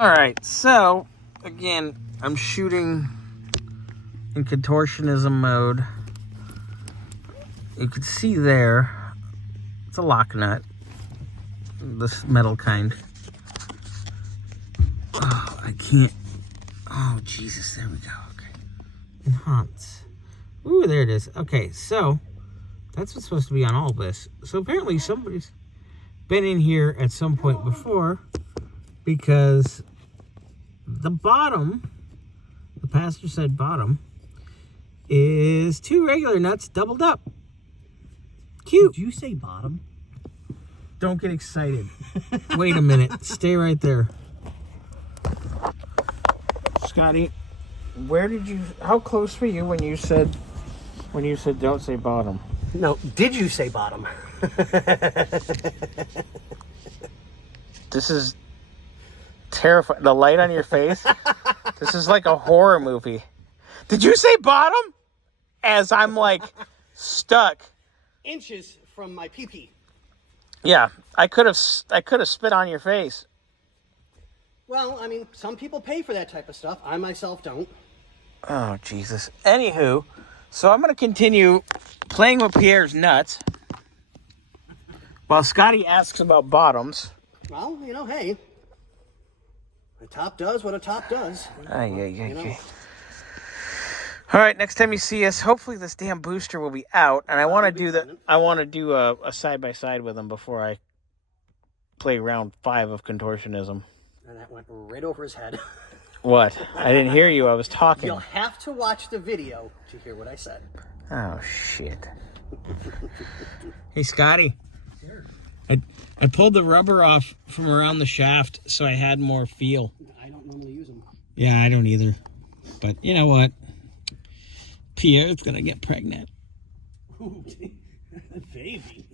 Alright, so, again, I'm shooting in contortionism mode. You can see there, it's a lock nut, this metal kind. Oh, I can't, oh Jesus, there we go, okay. Enhance. Ooh, there it is. Okay, so, that's what's supposed to be on all this. So apparently somebody's been in here at some point before, because the bottom, the passenger side bottom, is 2 regular nuts doubled up. Cute. Did you say bottom? Don't get excited. Wait a minute. Stay right there. Scotty, where did you, how close were you when you said don't say bottom? No, did you say bottom? This is terrifying. The light on your face. This is like a horror movie. Did you say bottom? As I'm like stuck. Inches from my pee-pee. Yeah, I could have spit on your face. Well, I mean, some people pay for that type of stuff. I myself don't. Oh, Jesus. Anywho, so I'm going to continue playing with Pierre's nuts while Scotty asks about bottoms. Well, you know, hey. A top does what a top does. All right, next time you see us, hopefully this damn booster will be out, and I want to do that. I want to do a side by side with him before I play round 5 of contortionism. And that went right over his head. What? I didn't hear you. I was talking. You'll have to watch the video to hear what I said. Oh shit. Hey Scotty. Sure. I pulled the rubber off from around the shaft so I had more feel. I don't normally use them. Yeah, I don't either. But you know what? Pierre's gonna get pregnant. Ooh, baby.